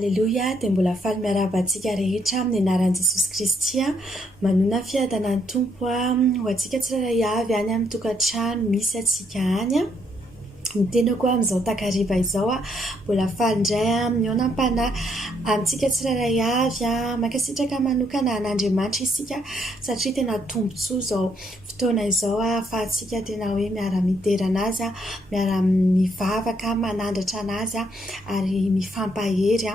Aleluia, dia mbola faly miarabantsika rehetra amin'ny anaran'i Jesosy Kristy manona fiadanany tompo ho antsika tsirairay avy any amin'ny tokantrano misy atsika any ny tena koa amin'izao takariva izao mbola faly indray mionam-panahy amintsika tsirairay avy mankasitraka manokana an'Andriamanitra isika satria tena tombontsoa izao fotoana izao ahafahantsika tena hoe miara-miterana azy miara-mivavaka manandratra anazy ary mifampahery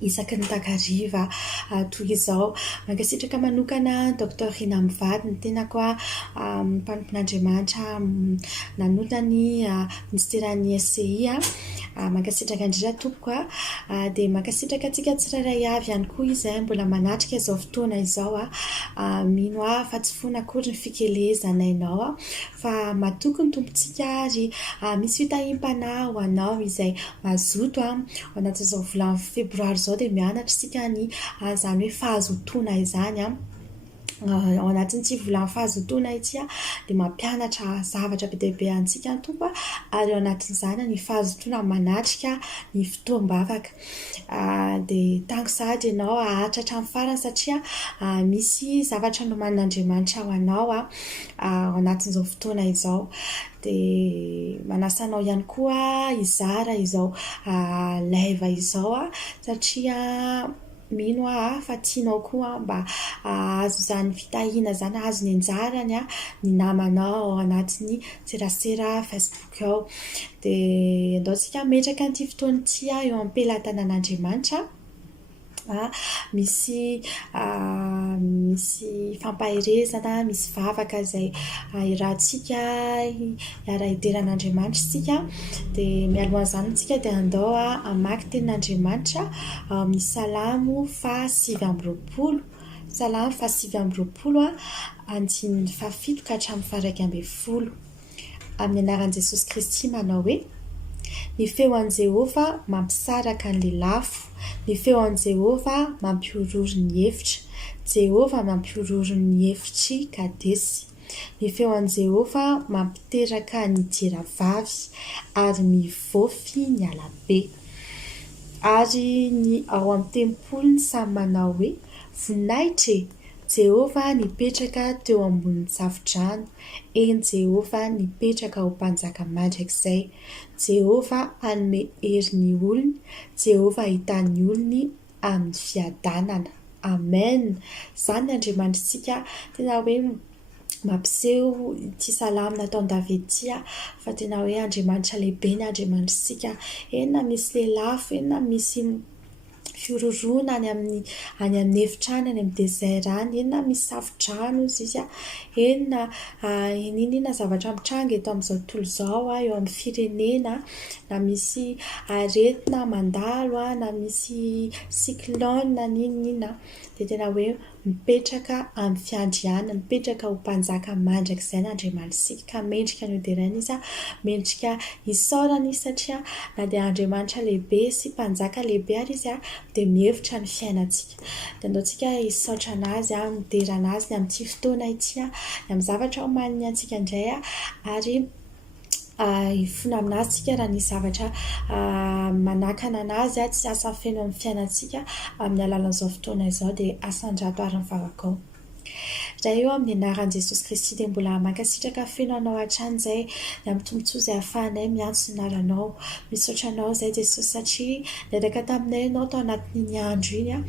isaky ny takariva toy izao mankasitraka manokana Dr Rina Mivady ny tena koa mpanompon'Andriamanitra nanotany ministeran'ny SCI mankasitraka indrindra tompoko dia mankasitraka antsika tsirairay avy ihany koa izy mbola manatrika izao fotoana izao mino fa tsy fona akory ny fikelezanainao fa matoky ny tompontsika ary misy fitahim-panahy ho anao izay mazoto anatin'izao volana febroary izao dia mianatra isika ny izany hoe fahazotoana izany ao anatin'ity volana fahazotoana ity dia mampianatra zavatra be dia be antsika ny tompo ary ao anatin'izany ny fahazotoana manatrika ny fotoam-bavaka dia tango sahady ianao ahatratra amin'ny farany satria misy zavatra nomanin'Andriamanitra ho anao ao anatin'izao fotoana izao dia manasanao ihany koa izara izao laiva izao satria mino fa tianao koa mba azo izany fitahiana izany azo ny anjarany ny namanao ao anatin'ny serasera Facebook ao dia andaontsika metraka an'ity fotoana ity eo am-pelatanan'Andriamanitra misy fampaherezana misy vavaka izay irahantsika hiara-iteran'Andriamanitra isika dia mialohan'izany isika dia andao hamaky tenin'Andriamanitra amin'ny Salamo 7:20 Salamo 7:20 andininy 7 ka hatramin'ny 1:10 amin'ny anaran'i Jesosy Kristy manao hoe ny feon'i Jehovah mampisaraka ny lelafo, ny feon'i Jehovah mampiororo ny hevitra, Jehovah mampiororo ny hevitry kadesy. Ny feon'i Jehovah mampiteraka ny diravavy ary mivofy ny alabe. Ary ny ao amin'ny tempolony samy manao hoe voninahitra Jehovah nipetraka teo ambonin'ny tsafi-drano, eny Jehovah nipetraka ho mpanjaka mandrakizay, Jehovah hanome hery ny olony, Jehovah hitan'ny olony amin'ny fiadanana. Amen. Izany ny Andriamanitrisika tena hoe mampiseho ity salamo nataon'i Davida ity fa tena hoe Andriamanitra lehibe ny Andriamanitrisika. Enina misy lelafo, enina misy fiororona any amin'ny efitrano any amin'ny désert any, enina misy safi-drano izy enina inona zavatra mitranga eto amin'izao tontolo izao eo amin'ny firenena na misy aretina mandalo na misy cyclone na ninina dia tena hoe mipetraka amin'ny fiandriana, mipetraka ho mpanjaka mandrakizay ny Andriamanitrisika ka mendrika ny oderana izy mendrika isaorana izy satria na dia Andriamanitra lehibe sy mpanjaka lehibe ary izy dia mihevitra ny fiainantsika dia andaontsika isaotra anazy miderana azy ny amin'ity fotoana ity amin'ny zavatra omaniny antsika indray ary hifona aminazy tsika raha ny zavatra manakana anazy tsy asa feno amin'ny fiainantsika amin'ny alalan'izao fotoana izao dia asan-drato ary ny vavakao. Raha eo amin'ny anaran'i Jesosy Kristy dia mbola mankasitraka feno anao hatrany izay amin'ny tombontsoa izay ahafahanay miantso ny anaranao, misaotra anao izay Jesosy satria niaraka taminay ianao tao anatin'ny andro iny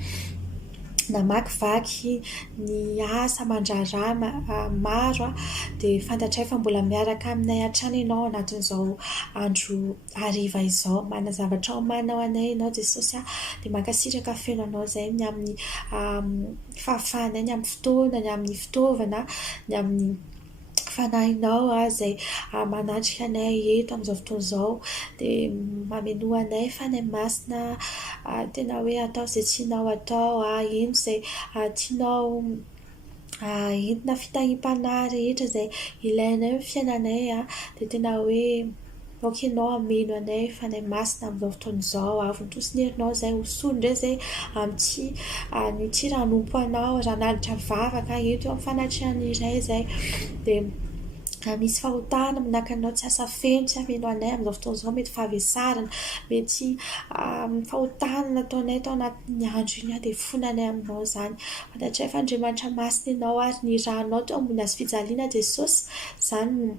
namakivaky ny asa mandraraha maro dia fantatray fa mbola miaraka aminay hatrany ianao anatin'izao andro hariva izao manazavatra omanao anay ianao Jesosy dia mankasitraka feno anao izay ny amin'ny fahafahanay ny amin'ny fotoana ny amin'ny fitaovana ny amin'ny fanahinao izay manatrika anay eto amin'izao fotoana izao dia mamenoa anay fanay masina tena hoe atao izay tianao atao eno izay tianao entina fitahim-panahy rehetra izay ilainay amin'ny fiainanay dia tena hoe okenao ameno anay fanay masina amin'izao fotoana izao avy nitosiny herinao izay hosoa indray izay amin'ity raha nompo anao raha nalitra vavaka eto amin'ny fanatrehany iray izay dia misy fahotana manaka anao tsy asa feno tsy ameno anay amin'izao fotoana izao mety fahavesarana mety fahotana nataonay tao anatin'ny andro iny dia fonanay aminao izany fantatray fa Andriamanitra masina ianao ary ny rahanao teo ambony hazo fijaliana Jesosy izany no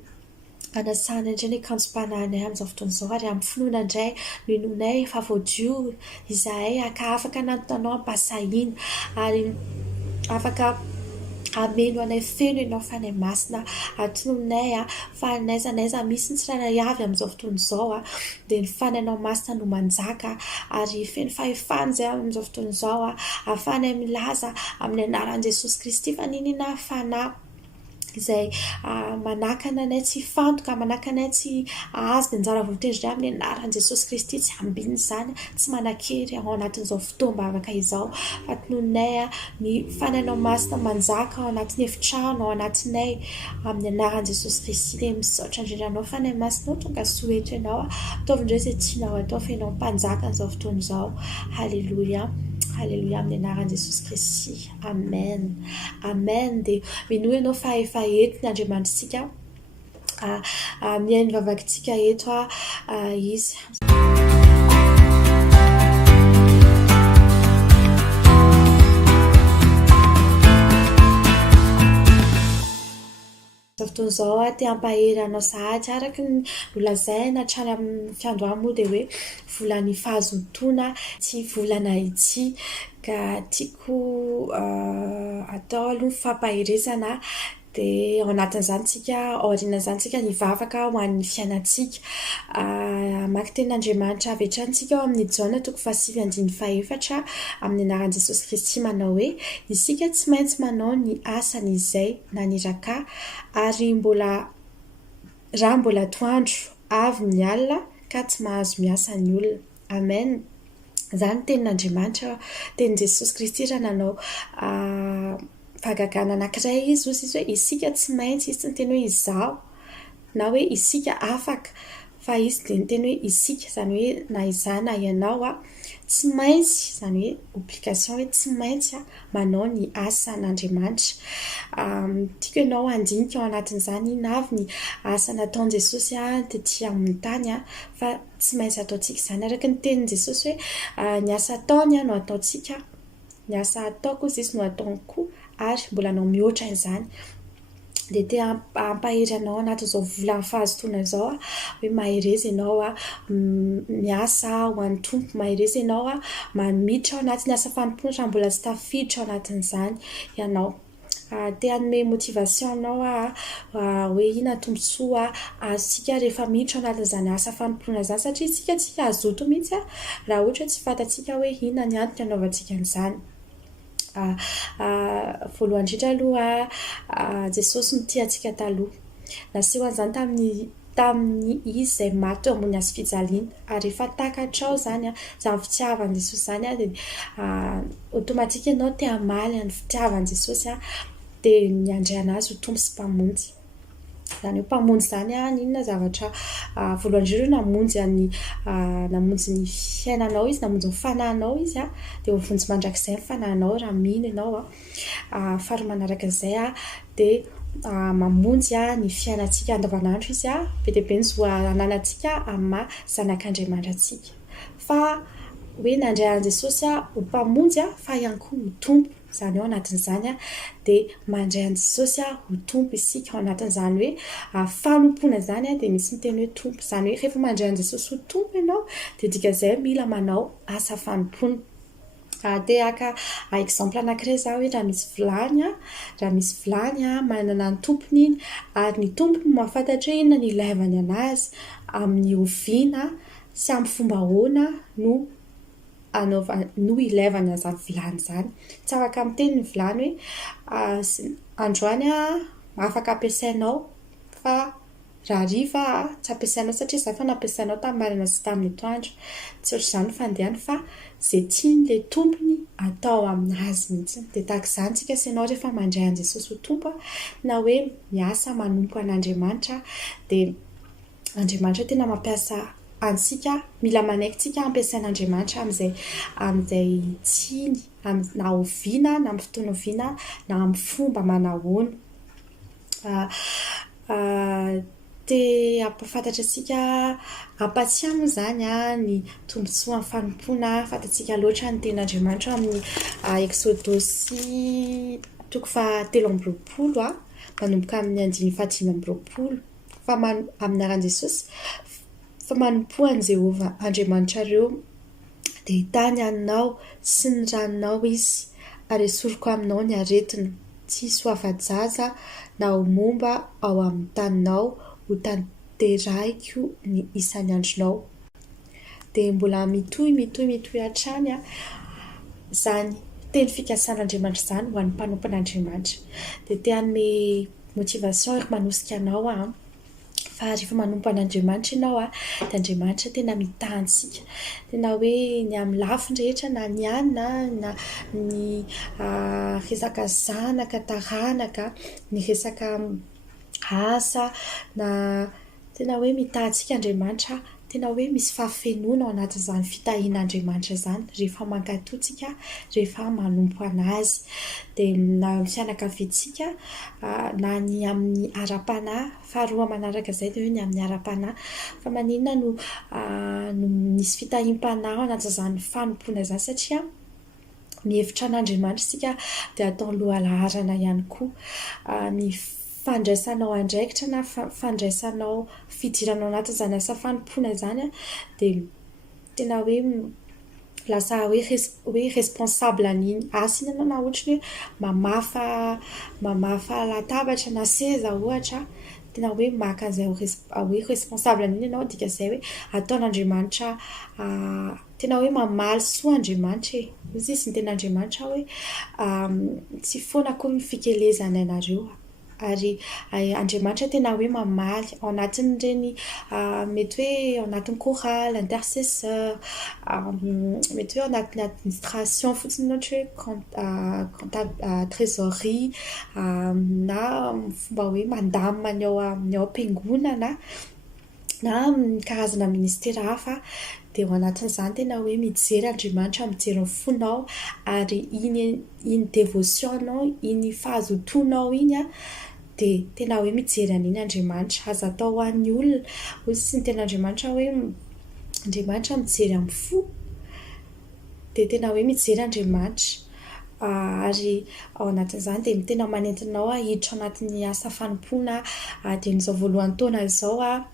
anasana indray ny akanjo-panahinay amin'izao fotoana izao ary amin'ny finoana indray no inonay efa voadio izahay aka afaka nanontanao ampasahina ary afaka ameno anay feno ianao fanay masina atononay fa n'aiza n'aiza misy ny tsirairay avy amin'izao fotoana izao dia ny fanainao masina no manjaka ary feno fahefana izay amin'izao fotoana izao ahafahanay milaza amin'ny anaran'i Jesosy Kristy fa ninona fanahy izay manakana anay tsy fantoka manakana anay tsy azo dia anjara voatendry amin'ny anaran'i Jesosy Kristy tsy ambinina izany tsy manakery ao anatin'izao fotoam-bavaka izao fa tononay ny fanainao masina manjaka ao anatin'ny efitrano ao anatinay amin'ny anaran'i Jesosy Kristy dia misaotra indrindra anao fanay masinao tonga soeto ianao ataovy indray izay tianao atao fa ianao mpanjaka an'izao fotoana izao halleluja Halleluja amin'ny anaran'i Jesosy Kristy. Amen. Amen. Dia minoa ianao fa efa eto ny Andriamanitsika mihaino vavakantsika eto izy. Fotoana izao te hampahery anao sahatra araka ny nolazaina hatrany amin'ny fiandohana moa dia hoe volany fahazotoana tsy volana ity ka tiako atao aloha ny fampaherezana dia ao anatin'izany tsika aorian'izany tsika nivavaka ho an'ny fiainantsika maka tenin'Andriamanitra avy hatranintsika ao amin'ny Jaona 4:4 amin'ny anaran'i Jesosy Kristy manao hoe isika tsy maintsy manao ny asany izay naniraka ary raha mbola toandro avy ny alina ka tsy mahazo miasa ny olona. Amen. Izany tenin'Andriamanitra tenin' Jesosy Kristy raha nanao fahagagana anankiray izy hoe isika tsy maintsy izy tsy niteny hoe izaho na hoe isika afaka fa izy dia niteny hoe isika izany hoe na izaho na ianao tsy maintsy izany hoe obligation hoe tsy maintsy manao ny asan'Andriamanitra. Tiako ianao handinika ao anatin'izany na avy ny asa nataon'i Jesosy tetỳ amin'ny tany fa tsy maintsy ataontsika izany araka ny tenin'i Jesosy hoe ny asa ataony no ataontsika ny asa ataoko izy no ataony koa ary mbola anao mihoatra izany dia te hampahery anao anatin'izao volana fahazotoana izao hoe mahereza ianao miasa ho an'ny tompo mahereza ianao miditra ao anatin'ny asa fanompoana raha mbola tsy tafiditra ao anatin'izany ianao te hanome motivation anao hoe ina tombontsoa azontsika rehefa miditra ao anatin'izany asa fanompoana izany satria isika tsy azoto mihitsy raha ohatra tsy fantatsika hoe ina ny antony anaovantsika an'izany. Voalohany indrindra aloha Jesosy nitiantsika taloha naseho an'izany tamin'ny izy izay maty teo ambony hazo fijaliana ary rehefa takatrao izany izany fitiavan'i Jesosy izany dia automatika ianao te hamaly ny fitiavan'i Jesosy dia miandray anazy ho tompo sy mpamonjy. Izany hoe mpamonjy izany inona zavatra voalohany indrindra namonjy ny fiainanao izy namonjy ny fanahinao izy dia mivonjy mandrakizay ny fanahinao raha mino ianao faharoa manaraka izay dia mamonjy ny fiainantsika andavanandro izy be dia be ny zo ananantsika amin'ny maha zanak'Andriamanitra antsika fa hoe nandray an'i Jesosy ho mpamonjy fa ihany koa ho tompo izany ao anatin'izany dia mandray an'i Jesosy ho tompo isika ao anatin'izany hoe fanompoana izany dia misy miteny hoe tompo izany hoe rehefa mandray an'i Jesosy ho tompo ianao dia dikazay mila manao asa fanompoana. Dia aka exemple anankiray izao hoe raha misy vilany manana ny tompony iny ary ny tompony mahafantatra hoe inona ny ilaivany anazy amin'ny oviana sy amin'ny fomba ahoana no ilaivany an'izany vilany izany tsy afaka miteny ny vilany hoe androany afaka ampiasainao fa raha riva tsy ampiasainao satria izay fa nampiasainao tamin'ny marina sy tamin'ny atoandro tsy ohatr'izany fandehany fa izay tian'ilay tompony atao aminazy mihitsy dia tahaka izany tsika sy ianao rehefa mandray an'i Jesosy ho tompo na hoe miasa manompo an'Andriamanitra dia Andriamanitra tena mampiasa antsika mila manaikintsika ampiasain'Andriamanitra amin'izay tiany na oviana na amin'ny fotoana oviana na amin'ny fomba manahoana dia ampafantatra antsika ampatsiamo zany ny tombontsoa amin'ny fanompoana fantatsika loatra ny tenin'Andriamanitra amin'ny Exodosy 3:20 manomboka amin'ny 5:20 fa amin'ny aran'i Jesosy fa manompoan' Jehova Andriamanitrareo dia hitany aninao sy ny ranonao izy ary esoriko aminao ny aretina tsy hisy ho afa-jaza na ho momba ao amin'ny taninao ho tanterahiko ny isan'ny andronao. Dia mbola mitohy hatrany zany teny fikasan'Andriamanitra zany ho an'ny mpanompon'Andriamanitra. Dia te hanome motivation ary manosika anao fa rehefa manompo an'Andriamanitra ianao dia Andriamanitra tena mitahantsika. Tena hoe ny amin'ny lafiny rehetra na ny anina na ny resaka zanaka, taranaka, ny resaka asa na tena hoe mitahantsika Andriamanitra. Tena hoe misy fahafenoana ao anatin'izany fitahian'Andriamanitra zany rehefa mankatoy tsika, rehefa manompo anazy. Dia na fianakaviantsika na ny amin'ny ara-panahy, faharoa manaraka izay dia hoe ny amin'ny ara-panahy. Fa maninona no misy fitahiam-panahy ao anatin'izany fanompoana izany satria mihevitra an'Andriamanitra isika dia atao loha laharana ihany koa. Ny fandraisanao andraikitra na fandraisanao fidiranao anatin'izany asa fanompoana zany dia tena hoe lasa hoe responsable an'iny asa iny ianao na ohatra hoe mamafa latabatra na seza ohatra. Tena hoe maka an'izay hoe responsable an'iny ianao dika izay hoe ataon'Andriamanitra tena hoe mamaly soa Andriamanitra izy ny ten'Andriamanitra hoe tsy foana akory ny fikelezana ianareo. Ary Andriamanitra tena hoe mamaly ao anatin'ireny mety hoe ao anatin'ny chorale, intercesseur, mety hoe ao anatin'ny administration fotsiny ohatra hoe trésorerie na fomba hoe mandamina ny ao am-piangonana na karazana ministera hafa. Dia ao anatin'izany tena hoe mijery Andriamanitra, mijery ny fonao ary iny dévotion-nao, iny fahazotonao iny dia tena hoe mijery an'iny Andriamanitra. Azo atao ho an'ny olona hoy sy ny ten'Andriamanitra hoe Andriamanitra mijery amin'ny fo dia tena hoe mijery Andriamanitra. Ary ao anatin'izany dia tena manentinao hiditra anatin'ny asa fanompoana dia n'izao voalohany taona izao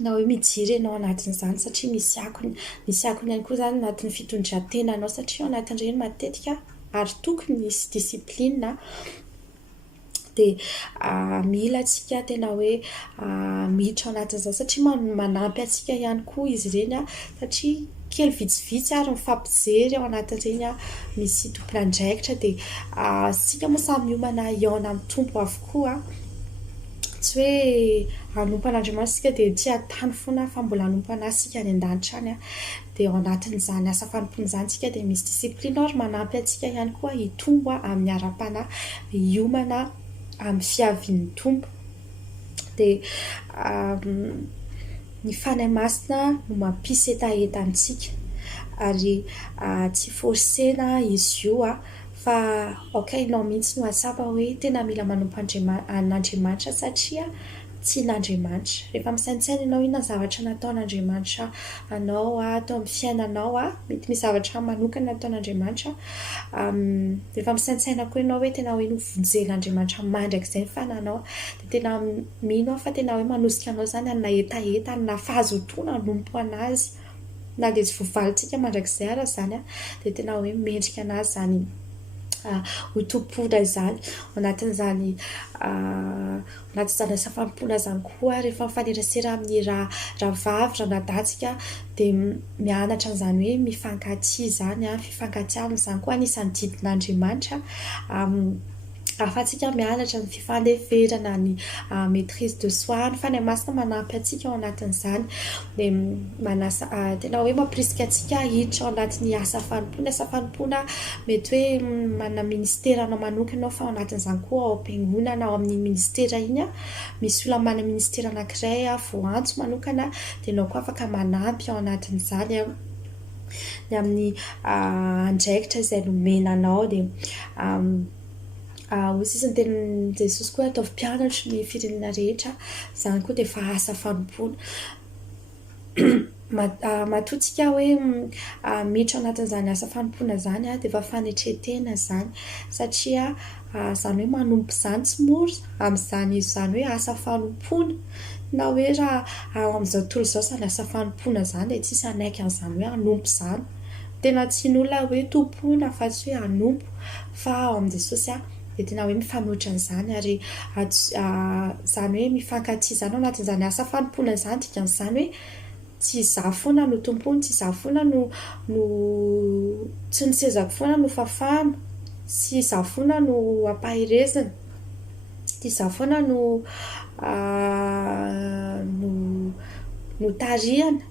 na hoe mijery ianao anatin'izany satria misy akony ihany koa zany anatin'ny fitondran-tenanao satria ao anatin'ireny matetika ary tokony misy discipline. Dia mila antsika tena hoe miditra anatin'izany satria manampy antsika ihany koa izy ireny satria kely vitsivitsy ary mifampijery ao anatin'ireny misy tompon'andraikitra dia sika moa samy miomana hiaona amin'ny tompo avokoa. Tsy hoe hanompo an'Andriamanitra sika dia tsy hatany foana fa mbola hanompo anazy sika any an-danitra any dia ao anatin'izany asa fanompoana izany sika dia misy discipline ary manampy antsika ihany koa hitombo amin'ny ara-panahy, hiomana amin'ny fiavian'ny tompo. Dia ny fanahy masina no mampisy etaentantsika ary tsy forsena izy io fa ianao mihitsy no atsapa hoe tena mila manompo an'Andriamanitra satria tsy n'Andriamanitra. Rehefa misaintsaina ianao inona zavatra nataon'Andriamanitra anao atao amin'ny fiainanao mety misy zavatra manokana nataon'Andriamanitra. Rehefa misaintsaina koa ianao hoe tena hoe novonjen'Andriamanitra mandrakizay ny fananao dia tena mino fa tena hoe manosika anao zany hanina etaeta, hanina fahazotona hanompo anazy na dia tsy voavalintsika mandrakizay ara zany dia tena hoe mendrika anazy zany ho tompona izany ao anatin'izany asa fanompoana izany koa. Rehefa mifanerasera amin'ny rahavavy ranadatsika dia mianatra an'izany hoe mifankatia izany fifankatiavana izany koa anisan'ny didin'Andriamanitra. Ahafahantsika mianatra ny fifandeferana, ny maîtrise de soi, ny fanahy masina manampy antsika ao anatin'izany. Dia tena hoe mampirisika antsika hiditra ao anatin'ny asa fanompoana mety hoe manana ministeranao manokana fa ao anatin'izany koa ao am-piangonana ao amin'ny ministera iny misy olona manana ministera anankiray voantso manokana dia ianao koa afaka manampy ao anatin'izany ny amin'ny andraikitra izay nomenanao. Dia Ozy izy ny tenin'i Jesosy koa ataovy mpianatra ny firenena rehetra, izany koa dia efa asa fanompona. Matoantsika hoe miditra ao anatin'izany asa fanompona izany dia efa fanetretena izany satria izany hoe manompo izany tsy mora amin'izany izy izany hoe asa fanompona na hoe raha amin'izao tontolo izao izany asa fanompona izany dia tsisy anaiky an'izany hoe hanompo izany. Tena tian'olona hoe tompona fa tsy hoe hanompo fa ao amin'i Jesosy dia tena hoe mifanohitra an'izany ary izany hoe mifankatia izany ao anatin'izany asa fanompona izany dikan'izany hoe tsy izaho foana no tompony, tsy izaho foana no tsy ny sezako foana no fafana, tsy izaho foana no ampahirezina, tsy izaho foana no tarihana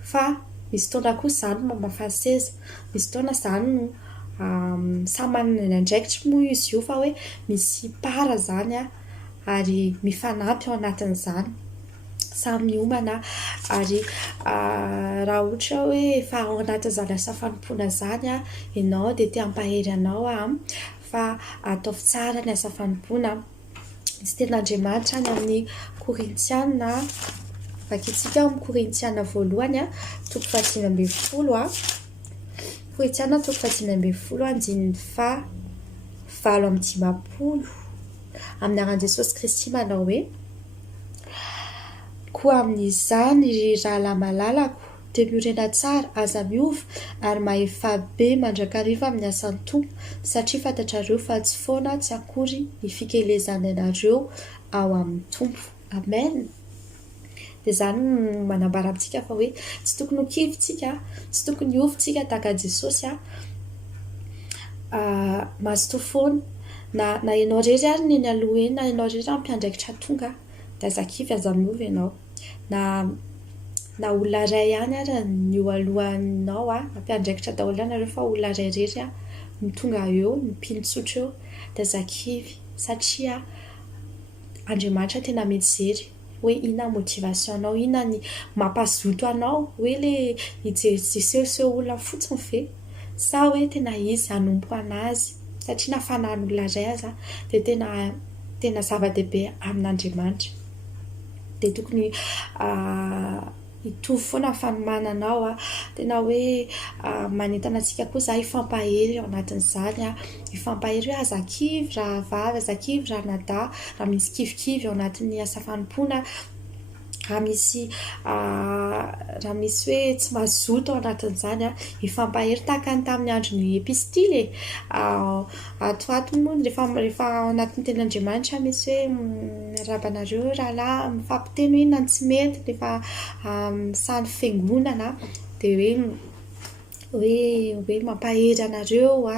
fa misy fotoana kosa izany no mamafa seza, misy fotoana izany no samy manana ny andraikitra moa izy io fa hoe misy para izany ary mifanampy ao anatin'izany samy miomana ary raha ohatra hoe efa ao anatin'izany asa fanompona izany ianao dia te hampahery anao fa ataovy tsara ny asa fanompona. Misy tenin'Andriamanitra any amin'ny Korintiana, vakintsika amin'ny Korintiana voalohany toko 5:10 Korintiana toko 5:10 andininy fa 7:20 amin'ny aran'i Jesosy Kristy manao hoe koa amin'izany ry rahalahy malalako dia miorena tsara aza miova ary mahefa be mandrakariva amin'ny asan'ny tompo satria fantatrareo fa tsy foana tsy akory ny fikelezana anareo ao amin'ny tompo. Amen. Dia izany manambara amintsika fa hoe tsy tokony ho kivitsika, tsy tokony hovitsika tahaka Jesosy mazotoa foana na ianao rery ary ny eny aloha eny na ianao rery amin'ny mpiandraikitra tonga dia aza kivy aza miova ianao na olona iray ihany ary ny eo alohanao na mpiandraikitra daholo ihany nareo fa olona iray rery ny tonga eo, ny mpinotsotra eo dia aza kivy satria Andriamanitra tena mijery hoe inona motivation anao, inona ny mampazoto anao hoe ilay hijery olona fotsiny ve sa hoe tena izy hanompo anazy satria nafanan'olona iray aza dia tena zava-dehibe amin'Andriamanitra dia tokony hitovy foana ny fanomananao tena hoe manentana antsika koa za hifampahery ao anatin'izany hifampahery hoe aza kivy raha vavy, aza kivy raha nadahy, raha misy kivikivy ao anatin'ny asa fanompona, raha misy hoe tsy mazoto ao anatin'izany hifampahery tahaka ny tamin'ny andron'ny epistily atoato moa rehefa ao anatin'ny tenin'Andriamanitra misy hoe rabanareo rahalahy mifampiteny hoe inona tsy mety rehefa sany fiangonana dia hoe mampahery anareo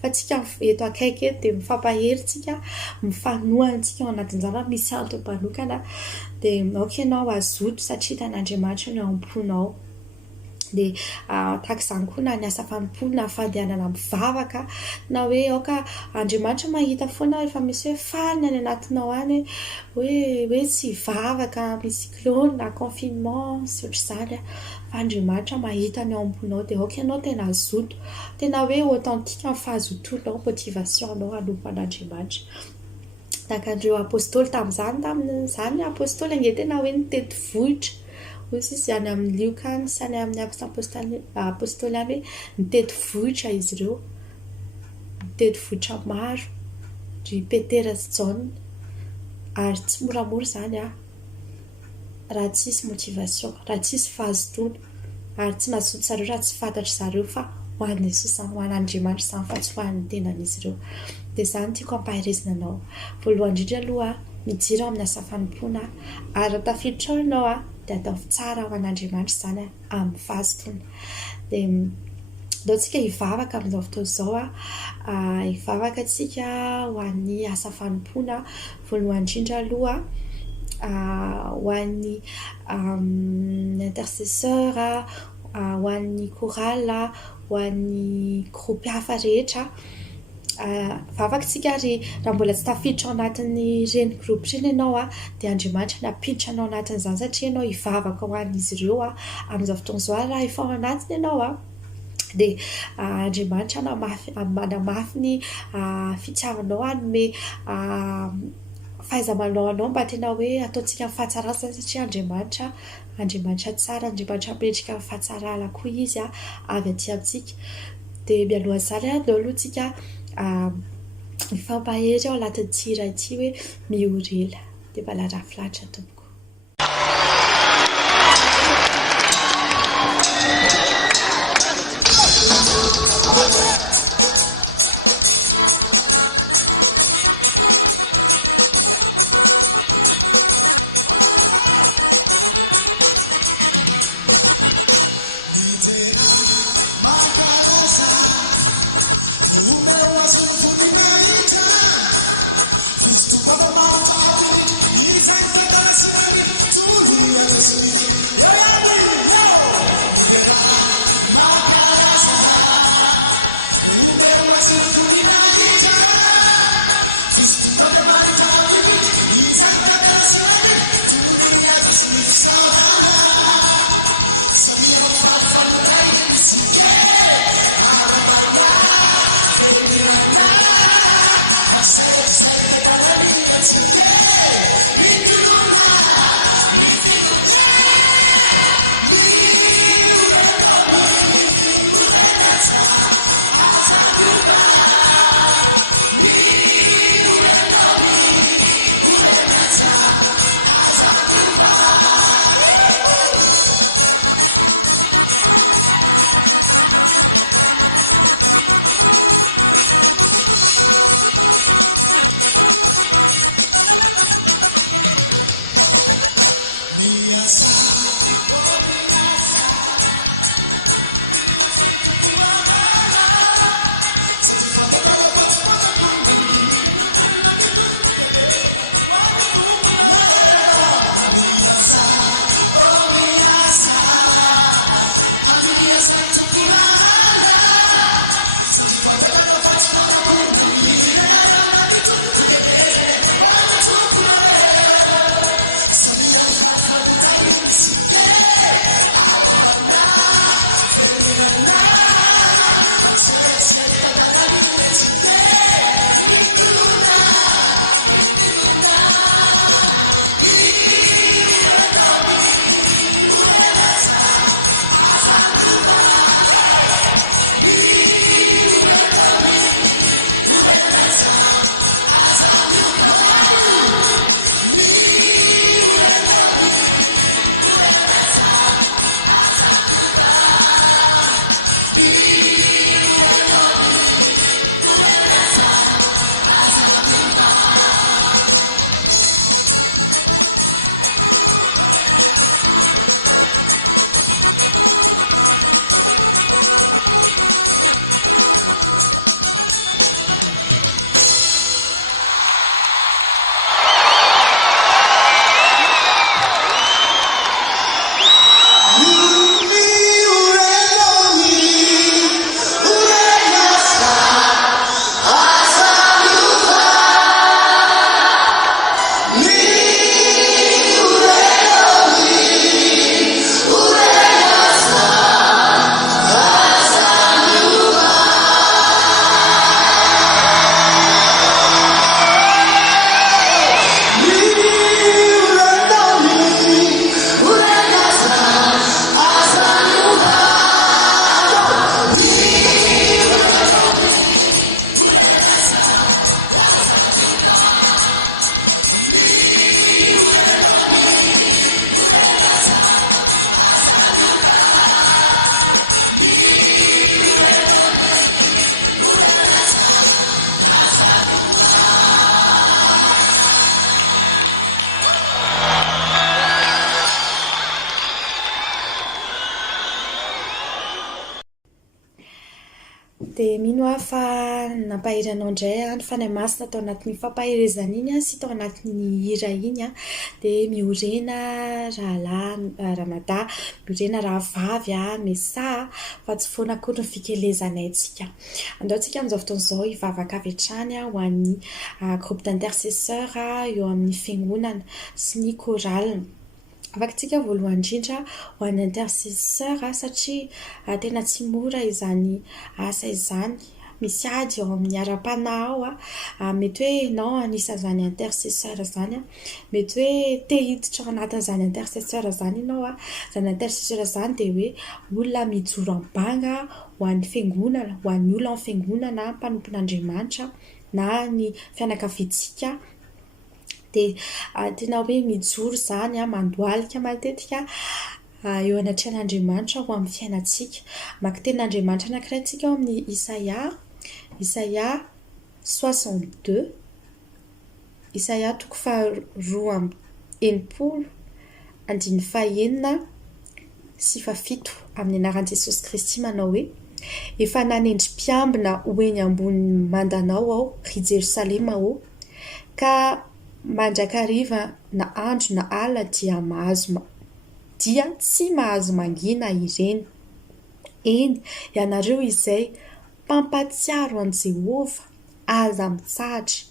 fa tsika eto akaiky eto dia mifampahery tsika, mifanohana tsika ao anatin'izany misy antom-panokana dia aoka ianao azoto satria hitan'Andriamanitra no aomponao. Dia tahaka izany koa na ny asa fanompona, fandehanana mivavaka na hoe aoka Andriamanitra mahita foana rehefa misy hoe faly any anatinao any hoe tsy hivavaka, misy cyclone na confinement sy ohatr'izany fa Andriamanitra mahita ny aomponao dia aoka ianao tena azoto, tena hoe authentique amin'ny fahazotonao, motivationnao hanompo an'Andriamanitra. Tahaka andreo apôstôly tamin'izany apôstôly ange tena hoe nitety vohitra ozy izy any amin'ny lioka any sy any amin'ny apôstôly any hoe nitety vohitra izy ireo, nitety vohitra maro ry Petera sy Jaona ary tsy moramora izany raha tsisy motivation, raha tsisy fahazotona ary tsy nazoto zareo raha tsy fantatra zareo fa ho an'i Jesosy, ho an'Andriamanitra izany fa tsy ho an'ny tenan'izy ireo. Dia izany tiako hampahirizina anao voalohany indrindra aloha mijery ao amin'ny asa fanompona ary tafiditra ao ianao dia ataovy tsara ho an'Andriamanitra izany amin'ny fahazotona. Dia ataontsika hivavaka amin'izao fotoana izao hivavaka antsika ho an'ny asa fanompona voalohany indrindra aloha ho an'ny intercesseur, ho an'ny chorale, ho an'ny groupe hafa rehetra vavakantsika ary raha mbola tsy tafiditra ao anatin'ny reny groupe ireny ianao dia Andriamanitra ny hampiditra anao anatin'izany satria ianao hivavaka ho an'izy ireo amin'izao fotoana izao raha efa ao anatiny ianao dia Andriamanitra manamafy ny fitiavanao anome fahaiza-manao anao mba tena hoe ataontsika amin'ny fahatsarana satria Andriamanitra tsara, Andriamanitra mendrika amin'ny fahatsarana koa izy avy aty amintsika. Dia mialohan'izany aleo aloha tsika mifampahery ao anatin'ity iray ity hoe miorila dia mba larafilaitra tompoko. Dia mino aho fa nampahery anao indray ny fanahy masina tao anatin'ny fampaherezana iny sy tao anatin'ny hira iny dia miorena rahalahy Ramada, miorena rahavavy Mesa fa tsy foana akory ny fikelezanay tsika. Andao tsika amin'izao fotoan'izao hivavaka avy hatrany ho an'ny groupe d'intercesseur eo amin'ny fiangonana sy ny chorale. Afaka-tsika voalohany indrindra ho an'ny intercesseur satria tena tsy mora izany asa izany. Misy ady ao amin'ny ara-panahy ao mety hoe ianao anisan'izany intercesseur izany mety hoe te hiditra ao anatin'izany intercesseur izany ianao izany intercesseur izany dia hoe olona mijoro am-banga ho an'ny fiangonana, ho an'ny olona amin'ny fiangonana, mpanompon'Andriamanitra na ny fianakaviantsika. Dia tena hoe mijoro izany mandoalika matetika eo anatrehan'Andriamanitra ho amin'ny fiainantsika. Maka tenin'Andriamanitra anankiray antsika ao amin'ny Isaia 62, Isaia 2:2-7 andiny 9 sy 7 amin'ny anaran'i Jesosy Kristy manao hoe: efa nanendrim-piambina ho eny ambony mandanao aho, ry Jerosalema aho, ka mandrakariva na andro na alina dia tsy mahazo mangina ireny. Eny, ianareo izay mpampatsiaro an' Jehovah, aza mitsahatra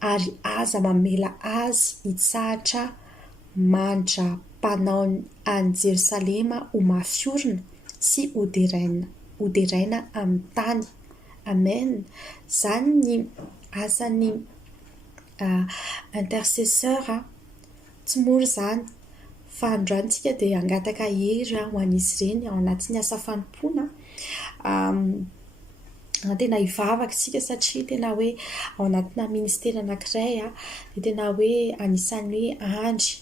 ary aza mamela azy hitsahatra mandra-panaony any Jerosalema ho mafy orina sy hoderaina amin'ny tany. Amen. Izany ny asan'ny intercesseur. Tsy mora izany fa androantsika dia hangataka hery ho an'izy ireny ao anatin'ny asa fanompoana. Tena hivavaka isika satria tena hoe ao anatina ministera anankiray dia tena hoe anisan'ny hoe andry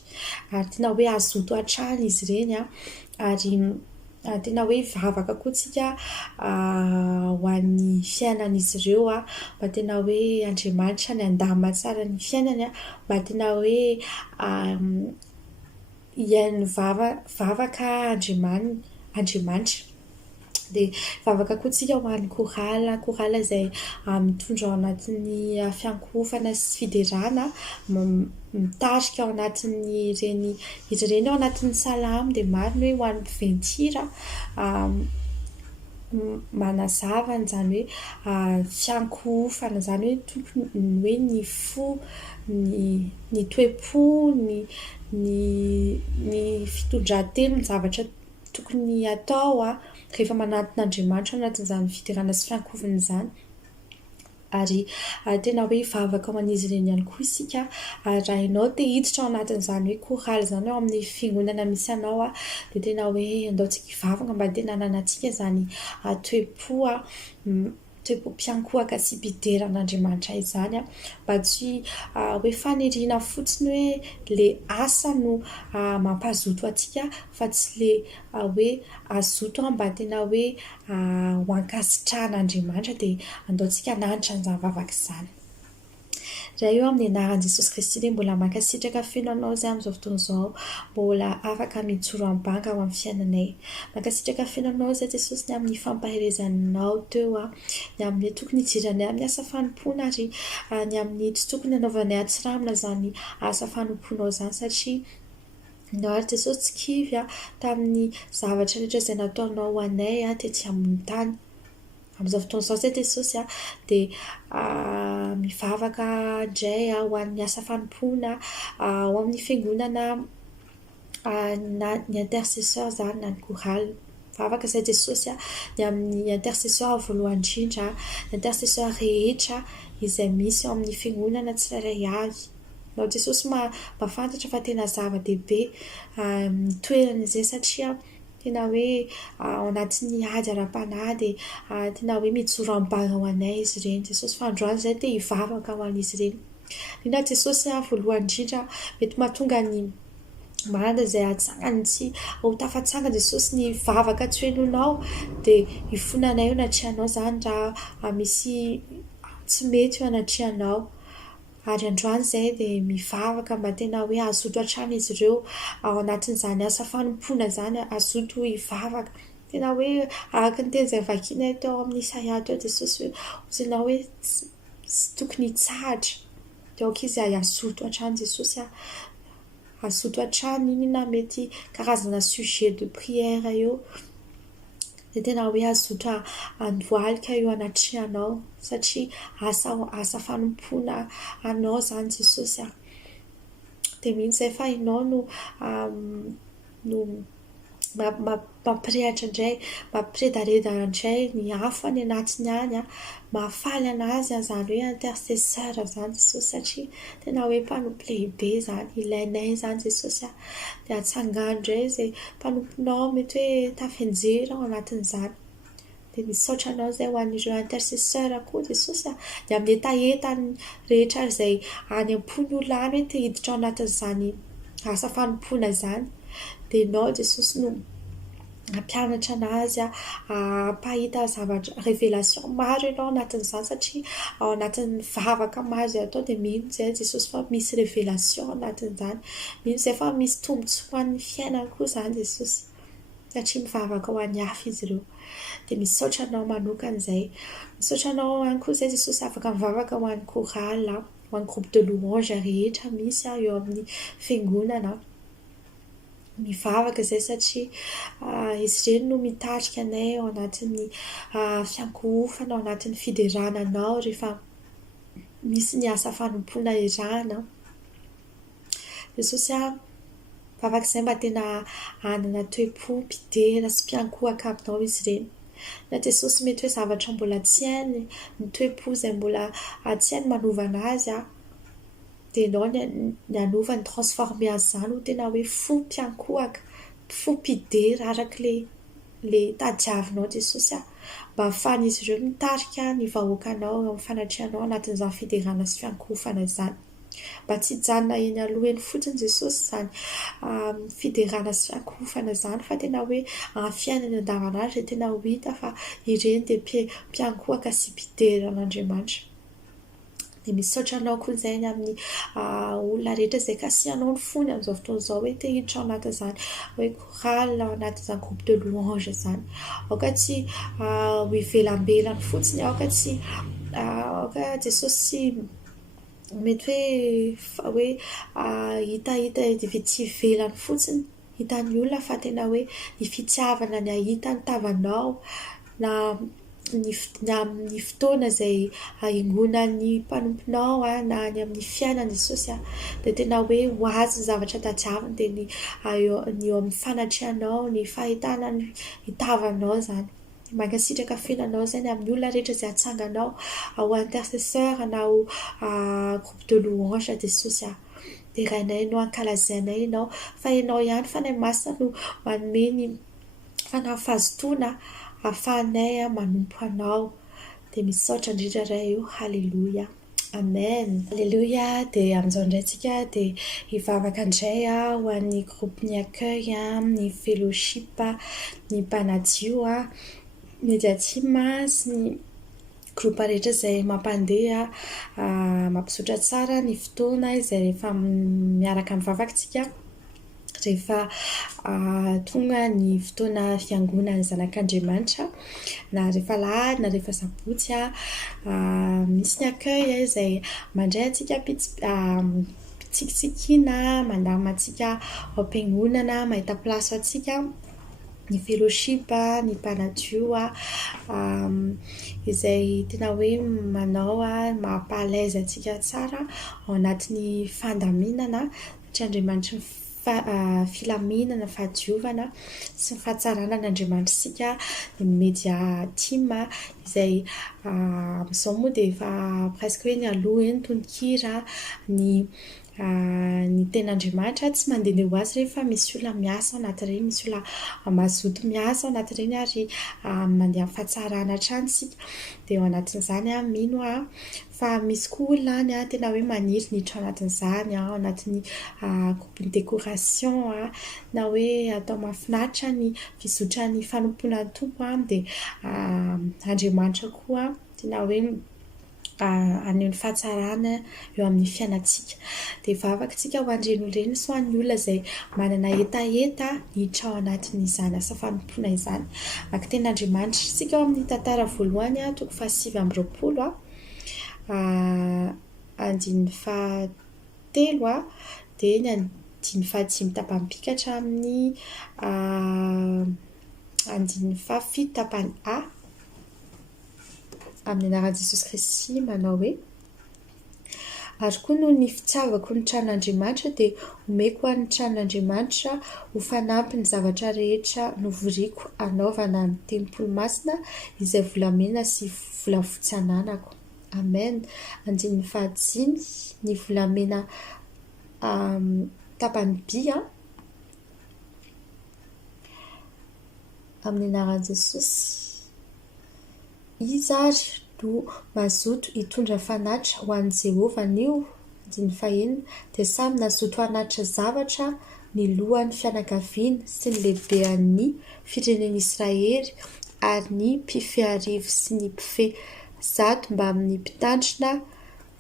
ary tena hoe azoto hatrany izy ireny ary tena hoe hivavaka koa isika ho an'ny fiainan'izy ireo mba tena hoe Andriamanitra ny andamina tsara ny fiainany mba tena hoe hiain'ny vavaka Andriamanitra. Dia vavaka koa tsika ho an'ny korala izay mitondra ao anatin'ny fiankofana sy fiderana, mitarika ao anatin'ny ireny ao anatin'ny salamo dia marina hoe ho an'ny mpiventy-hira manazava izany hoe fiankofana izany hoe tokony hoe ny fo, ny toe-po, ny fitondran-tena ny zavatra tokony atao rehefa manaton'Andriamanitra anatin'izany fiderana sy fiankofana izany. Ary tena hoe hivavaka ao an'izy ireny ihany koa isika raha ianao te hiditra ao anatin'izany hoe korala izany ao amin'ny fiangonana misy anao dia tena hoe andaontsika hivavaka mba tena hananantsika izany toe-po-mpiankohaka sy mpideran'Andriamanitra izany mba tsy hoe faniriana fotsiny hoe ilay asa no mampazoto antsika fa tsy ilay hoe azoto mba tena hoe ho ankasitrahan'Andriamanitra dia andaontsika hananitra an'izany vavaka izany. Raha eo amin'ny anaran'i Jesosy Kristy dia mbola mankasitraka feno anao izay amin'izao fotoana izao mbola afaka mijoro am-banga ao amin'ny fiainanay. Mankasitraka feno anao izay Jesosy ny amin'ny fampaherezanao teo ny amin'ny tokony hijiranay amin'ny asa fanompoana ary ny amin'ny tsy tokony hanaovanay atsiramina izany asa fanompoanao izany satria ianao ary Jesosy tsy kivy tamin'ny zavatra rehetra izay nataonao ho anay tetsy ambony tany. Amin'izao fotoana izao izay Jesosy dia mivavaka indray ho an'ny asa fanompoana ao amin'ny fiangonana na ny intercesseur izany na ny korala. Mivavaka izay Jesosy ny amin'ny intercesseur voalohany indrindra, ny intercesseur rehetra izay misy ao amin'ny fiangonana tsirairay avy. Ianao Jesosy mahafantatra fa tena zava-dehibe ny toerana izay satria tena hoe ao anatin'ny ady ara-panahy dia tena hoe mijoro am-banga ho anay izy ireny. Jesosy fa androany izay te hivavaka ho an'izy ireny. Indrindra Jesosy voalohany indrindra mety mahatonga ny marina izay hatsangany tsy ho tafatsangana Jesosy ny vavaka tsy hoenonao dia hifonanay eo anatrehanao izany raha misy tsy mety eo anatrehanao. Ary androany izay dia mivavaka mba tena hoe azoto hatrany izy ireo ao anatin'izany asa fanompoana izany azoto hivavaka. Tena hoe araka ny teny izay vakiana teo amin'ny Isaia teo Jesosy hoe hozinao hoe tsy tokony hitsahatra dia aoka izy azoto hatrany Jesosy azoto hatrany inona mety karazana sujet de prière eo dia tena hoe azoto handohalika eo anatrehanao satria asa fanompoana anao izany Jesosy dia mihitsy izay fa ianao no mampirehatra indray, mampiredaredana indray ny afo any anatiny any mahafaly anazy izany hoe intercesseur izany Jesosy satria tena hoe mpanompo lehibe izany, ilainay izany Jesosy dia hatsangano indray izay mpanomponao mety hoe tafenjery ao anatin'izany. Dia misaotra anao izay ho an'ireo intercesseur koa Jesosy dia amin'ny etaetany rehetra izay any am-pony olona any hoe te-hiditra ao anatin'izany asa fanompoana izany. Dia ianao Jesosy no hampianatra anazy hampahita zavatra révélation maro ianao anatin'izany satria ao anatin'ny vavaka maro izay atao dia mino izay Jesosy fa misy révélation anatin'izany, mino izay fa misy tombontsoa an'ny fiainana koa izany Jesosy satria mivavaka ho an'ny hafa izy ireo. Dia misaotra anao manokana izay, misaotra anao ihany koa izay Jesosy afaka mivavaka ho an'ny chorale, ho an'ny groupe de louange rehetra misy eo amin'ny fiangonana. Mivavaka izay satria izy ireny no mitarika anay ao anatin'ny fiankohofana, ao anatin'ny fiderananao rehefa misy ny asa fanompoana irana. Jesosy mivavaka izay mba tena hanana toe-po, mpidera sy mpiankohaka aminao izy ireny. Na Jesosy mety hoe zavatra mbola tsy hainy, ny toe-po izay mbola tsy hainy manovana azy dia ianao ny hanova ny transformer azy izany ho tena hoe fo mpiankohaka, fo mpidera araka ilay tadiavinao Jesosy mba ahafahan'izy ireo mitarika ny vahoakanao amin'ny fanatrianao anatin'izany fiderana sy fiankohofana izany. Mba tsy hijanona eny aloha eny fotsiny Jesosy izany fiderana sy fiankohofana izany fa tena hoe amin'ny fiainana andavanandro dia tena ho hita fa ireny dia mpiankohaka sy mpidera an'Andriamanitra. Dia misaotra anao koa izay ny amin'ny olona rehetra izay kasihanao ny fony amin'izao fotoana izao hoe te-hiditra ao anatin'izany hoe chorale, ao anatin'izany groupe de louange izany. Aoka tsy ho ivelambelany fotsiny, aoka tsy aoka Jesosy tsy mety hoe hita tsy ivelany fotsiny hitan'ny olona fa tena hoe ny fitiavana ny ahita ny tavanao na ny fotoana izay haingonan'ny mpanomponao na ny amin'ny fiainana Jesosy dia tena hoe ho azy ny zavatra tadiaviny dia ny eo amin'ny fanatrianao, ny fahitana ny tavanao izany. Mankasitraka fiainanao izay ny amin'ny olona rehetra izay hatsanganao ho intercesseur na ho groupe de louange Jesosy dia rainay no ankalazainay ianao fa ianao ihany fanahy masina no manome ny fanafahazotoana ahafahanay manompo anao. Dia misaotra indrindra iray io. Halleluja, amen, halleluja. Dia amin'izao indraintsika dia hivavaka indray ho an'ny groupe ny accueil, ny fellowship, ny mpanadio, mediatima sy ny groupe rehetra izay mampandeha mampisotra tsara ny fotoana izay rehefa miaraka mivavaka tsika rehefa tonga ny fotoana fiangonan'ny zanak'Andriamanitra na rehefa lahady na rehefa sabotsy misy ny accueil izay mandray antsika pitsikitsikiana, mandamina antsika ao am-piangonana, mahita place antsika. Ny fellowship, ny mpanadio izay tena hoe manao mampalaiza antsika tsara ao anatin'ny fandaminana satria Andriamanitra filaminana, fahadiovana sy ny fahatsarana n'Andriamanitra sika. Ny media team izay amin'izao moa dia efa presque hoe ny aloha eny tononkira ny ten'Andriamanitra tsy mandeha ho azy rehefa misy olona miasa anatin'ireny, misy olona mazoto miasa anatin'ireny ary mandeha amin'ny fahatsarana hatrany sika. Dia ao anatin'izany mino fa misy koa olona any tena hoe maniry niditra ao anatin'izany ao anatin'ny groupe de décoration na hoe atao mahafinaritra ny fizotran'ny fanompoana ny tompo dia Andriamanitra koa tena hoe aneho ny fahatsarana eo amin'ny fiainantsika. Dia vavaka tsika ho andreny ireny sy ho an'ny olona izay manana etaeta hiditra ao anatin'izany asa fanompoana izany. Maka ten'Andriamanitra sika ao amin'ny tantara voalohany 720 andin'ny fahatelo dia ny andin'ny fahadimy tapam-pikatra amin'ny andin'ny fahafito tapany amin'ny anaran'i Jesosy Kristy manao hoe ary koa noho ny fitiavako ny tranon'Andriamanitra dia omeko an'ny tranon'Andriamanitra ho fanampy ny zavatra rehetra novoriako anaovana ny tempolo masina izay volamena sy volafotsy ananako. Amen. Andininy fahadimy ny volamena tapany by amin'ny anaran'i Jesosy. Izy ary no mazoto hitondra fanatitra ho an'i Jehovah anio, andininy fahaenina, dia samy nazoto hanatitra zavatra ny lohan'ny fianakaviana sy ny lehibean'ny firenen'i Israely ary ny mpifehy arivo sy ny mpifehy zato mba amin'ny mpitandrina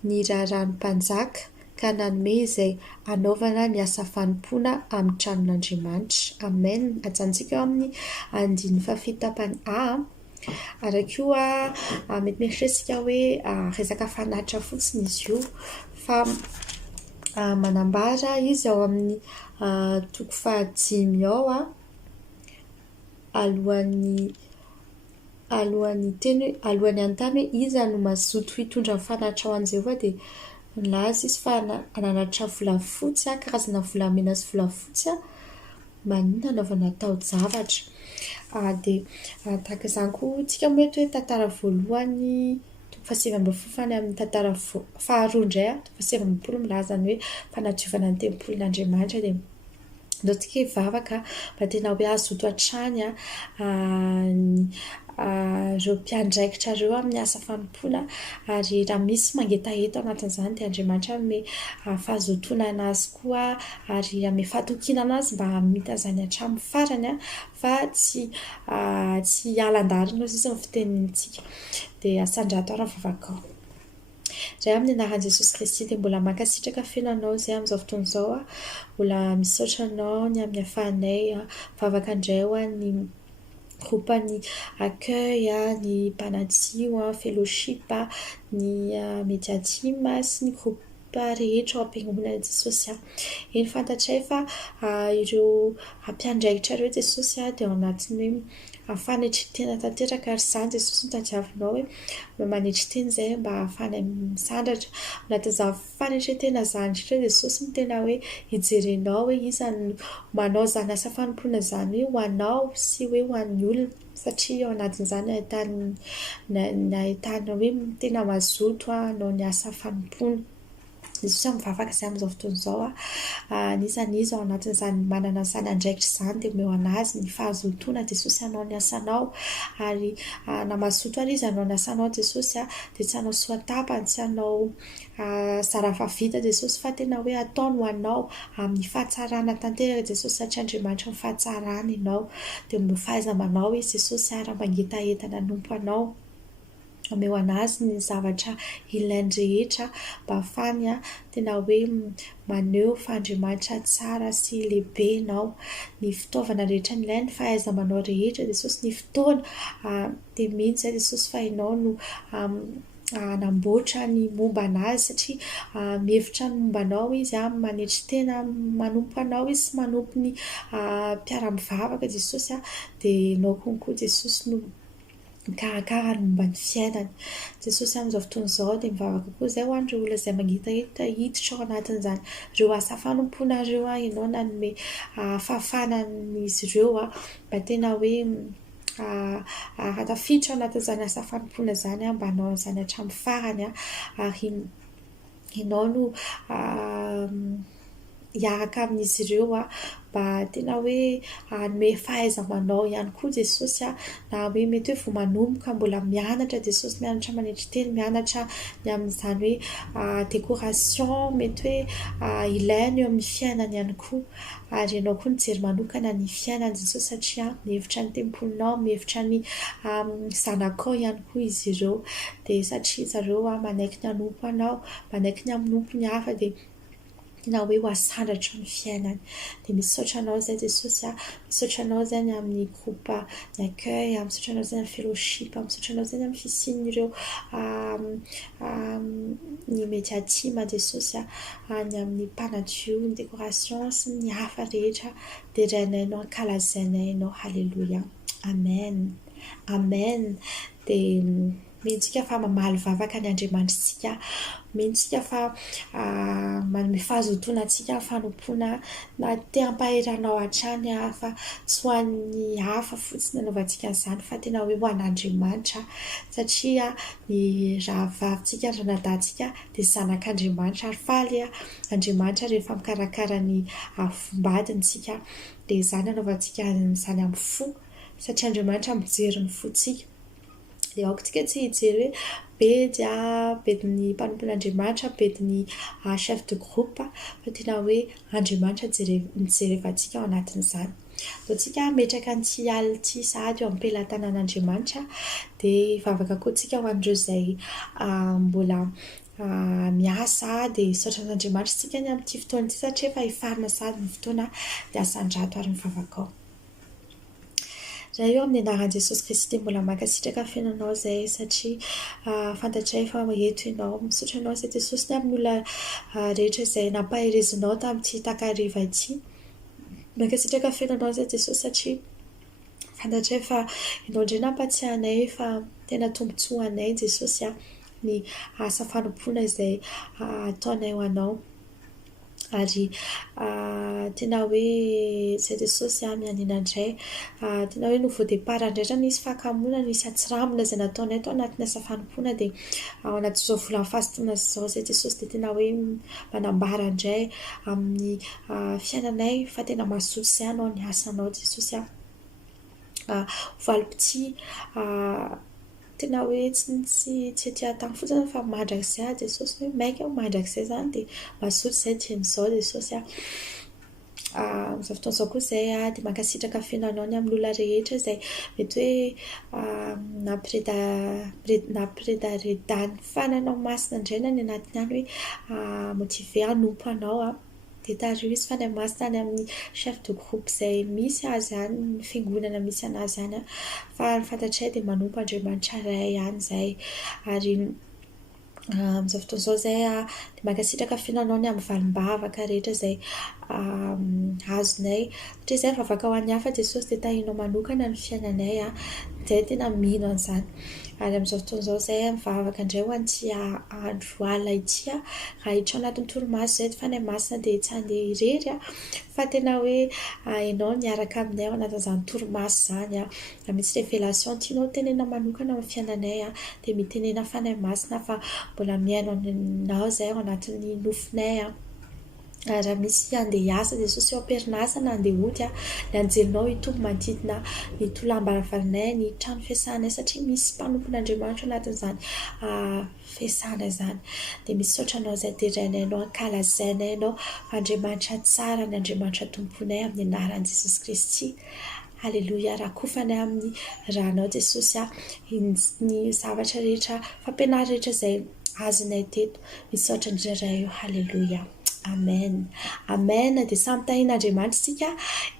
ny raharahany mpanjaka ka nanome izay anaovana ny asa fanompoana amin'ny tranon'Andriamanitra. Amen. Ajantsika eo amin'ny andininy fahafito tapany araka io mety mieritreritsika hoe resaka fanatitra fotsiny izy io fa manambara izy ao amin'ny toko fahadimy ao alohan'ny antany hoe iza no mazoto hitondra fanatitra ho an'i Jehovah dia nilaza izy fa nanatitra volafotsy karazana volamena sy volafotsy maninona anaovana taon-javatra. Dia tahaka izany koa tsika mety hoe tantara voalohany toko faha-sivy ambin'ny folo fany amin'ny tantara faharoa indray toko faha-sivy ambin'ny folo milaza ny hoe fanadiovana ny tempolin'Andriamanitra dia ndao tsika hivavaka mba tena hoe azoto hatrany ireo mpiandraikitra ireo amin'ny asa fanompoana ary raha misy mangetaheto anatin'izany dia Andriamanitra ame fahazotoana anazy koa ary ame fahatokiana anazy mba hamita izany hatramin'ny farany fa tsy halan-darina izy ny fitenintsika dia asandrato ary vavakao. Ray amin'ny anaran'i Jesosy Kristy dia mbola mankasitraka fiainanao izay amin'izao fotoana izao mbola misaotra anao ny amin'ny hafahanay vavaka indray ho an'ny groupe ny accueil ny mpanadio fellowship ny media team sy ny groupe rehetra ao am-piangonana Jesosy eny fantatray fa ireo mpiandraikitra ireo Jesosy dia ao anatiny hoe fanitry tena tanteraka ary izany Jesosy mitadiavinao hoe manitry tena izay mba hafana misandratra anatin'izany fanitry tena izany indrindra Jesosy no tena hoe hijerenao hoe iza no manao izany asa fanompoana izany ho anao sy hoe ho an'ny olona satria ao anatin'izany ahitana hoe tena mazoto anao ny asa fanompoana. Jesosy mivavaka izay amin'izao fotoana izao anisan'izy ao anatin'izany manana izany andraikitra izany dia omeo anazy ny fahazotoana Jesosy hanao ny asanao ary namazoto ary izy hanao ny asanao Jesosy dia tsy hanao soatapany tsy hanao zarafa vita Jesosy fa tena hoe ataony ho anao amin'ny fahatsarana tanteraka Jesosy satria Andriamanitra ny fahatsarana ianao dia omeo fahaiza-manao izy Jesosy ary mangetahetana nompo anao omeo anazy ny zavatra ilainy rehetra mba hafany tena hoe maneho fa Andriamanitra tsara sy lehibe ianao ny fitaovana rehetra ny ilainy fahaiza-manao rehetra Jesosy ny fotoana dia mihitsy izay Jesosy fa ianao no anamboatra ny momba anazy satria mihevitra ny momba anao izy manetry tena manompo anao izy sy manompo ny mpiara-mivavaka Jesosy dia ianao konkoa Jesosy no mikarakara ny momba ny fiainany. Jesosy amin'izao fotoana izao dia mivavaka koa izay ho an'ireo olona izay mangitahita hiditra ao anatin'izany ireo asa fanompoana ireo ianao nanome fahafanan'izy ireo mba tena hoe tafiditra ao anatin'izany asa fanompoana izany mba hanao izany hatramin'ny farany ary ianao no hiaraka amin'izy ireo mba tena hoe hanome fahaiza-manao ihany koa Jesosy na hoe mety hoe vao manomboka mbola mianatra Jesosy mianatra manetry teny mianatra ny amin'izany hoe décoration mety hoe ilainy eo amin'ny fiainany ihany koa ary ianao koa nijery manokana ny fiainany Jesosy satria mihevitra ny tempolinao mihevitra ny zanakao ihany koa izy ireo dia satria zareo manaiky ny hanompo anao manaiky ny hanompo ny hafa dia tena hoe ho asandratro ny fiainany dia misaotra anao izay Jesosy misaotra anao izay ny amin'ny groupe ny accueil misaotra anao izay ny fellowship misaotra anao izay ny amin'ny fisian'ireo ny media team Jesosy ny amin'ny mpanadio ny décoration sy ny hafa rehetra dia rainainao ankalazainay ianao halleluja amen amen dia Mihintsika fa mamaly vavaka ny Andriamanitrantsika. Mihintsika fa manome fahazotona antsika fanompoana na te hampaheranao hatrany fa tsy ho an'ny hafa fotsiny anaovantsika an'izany fa tena hoe ho an'Andriamanitra satria ny rahavavintsika ny ranadantsika dia zanak'Andriamanitra ary faly Andriamanitra rehefa mikarakara ny fombadintsika dia izany anaovantsika izany amin'ny fo satria Andriamanitra mijery ny fontsika. Dia aoka tsika tsy hijery hoe bedin'ny mpanompon'Andriamanitra, bedin'ny chef de groupe fa tena hoe Andriamanitra mijerevantsika ao anatin'izany. Vao tsika metraka an'ity alina ity sahady eo amin'ny pelantanan'Andriamanitra dia hivavaka koa tsika ho an'ireo izay mbola miasa dia hisaotra an'Andriamanitra tsika ny amin'ity fotoana ity satria efa hifarina sady ny fotoana dia asan-drato ary mivavaka ao. Raha eo amin'ny anaran'i Jesosy Kristy mbola mankasitraka fiainanao izay satria fantatray fa eto ianao misaotra anao izay Jesosy ny amin'ny olona rehetra izay nampaherezinao tamin'ity takariva ity. Mankasitraka fiainanao izay Jesosy satria fantatray fa ianao indray nampatsiahanay fa tena tombontsoa anay Jesosy ny asa fanompoana izay ataonay ho anao. Ary tena hoe izay Jesosy mianina indray tena hoe no vao départ indray nisy fahakamoana nisy atsiramina izay nataonay tao anatin'ny asa fanompoana dia ao anatin'izao volan'ny fahasotoana izao izay Jesosy dia tena hoe manambara indray amin'ny fiainanay fa tena mazoto izay anao ny asanao Jesosy valopity tena hoe tsy ety an-tany fotsiny fa mandrakizay Jesosy hoe maika mandrakizay izany dia mazoto izay tian'izao Jesosy amin'izao fotoana izao koa izay dia mankasitraka fiainanao ny amin'ny olona rehetra izay mety hoe nampiredaredany fananao masina indray ny anatiny any hoe motive hanompo anao dia tario izy fanay masina any amin'ny chef de groupe izay misy azy any ny fiangonana misy anazy any fa fantatray dia manompo Andriamanitra iray ihany izay ary amin'izao fotoana izao izay dia mankasitraka fiainanao ny amin'ny valim-bavaka rehetra izay azonay satria izay mivavaka ho an'ny hafa Jesosy dia tahinao manokana ny fiainanay izay tena mino an'izany. Ary amin'izao fotoana izao izay mivavaka indray ho an'ity andro alina ity raha hiditra anatin'ny torimaso izay fanay masina dia tsy handeha irery fa tena hoe ianao niaraka aminay ao anatin'izany torimaso izany raha misy révélation tianao tenena manokana amin'ny fiainanay dia mitenena fanay masina fa mbola miaino anao izay ao anatin'ny nofinay raha misy andeha hiasa Jesosy eo am-perinasa na andeha ody ny anjelinao hitombo manodidina ny tolam-baravaranay ny trano fiasanay satria misy mpanompon'Andriamanitra anatin'izany fiasana izany dia misaotra anao izay terainay anao ankalazainay anao Andriamanitra tsara ny Andriamanitra tomponay amin'ny anaran'i Jesosy Kristy. Halleluja, rakofanay amin'ny rahanao Jesosy ny zavatra rehetra fampianary rehetra izay azonay teto misaotra indray eo. Halleluja. Amen. Amen. Dia samy tahian'Andriamanitra isika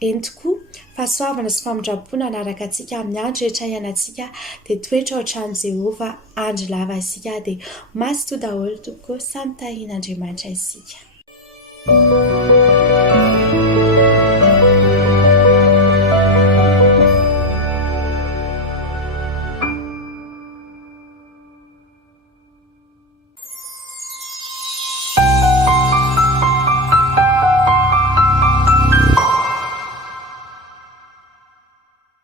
eny tokoa fahasoavana sy famindrampona anaraka antsika amin'ny andro rehetra iainantsika dia toetra ao an-tranon'i Jehovah andro lava isika dia masotoa daholo tokoa samy tahian'Andriamanitra isika.